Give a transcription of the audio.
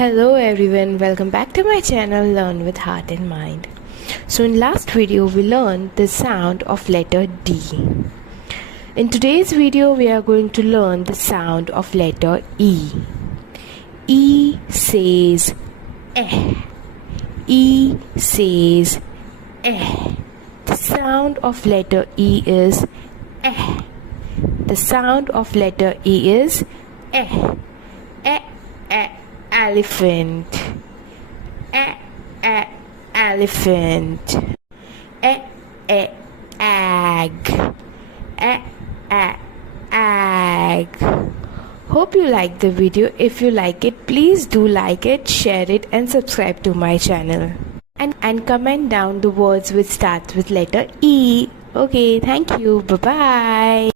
Hello everyone, welcome back to my channel Learn with Heart and Mind. So in last video we learned the sound of letter D. In today's video we are going to learn the sound of letter E. E says eh. E says eh. The sound of letter E is eh. The sound of letter E is eh. Eh, eh. Elephant, elephant, egg, egg. Hope you like the video. If you like it, please do like it, share it and subscribe to my channel. And comment down the words which starts with letter E. Okay, thank you. Bye-bye.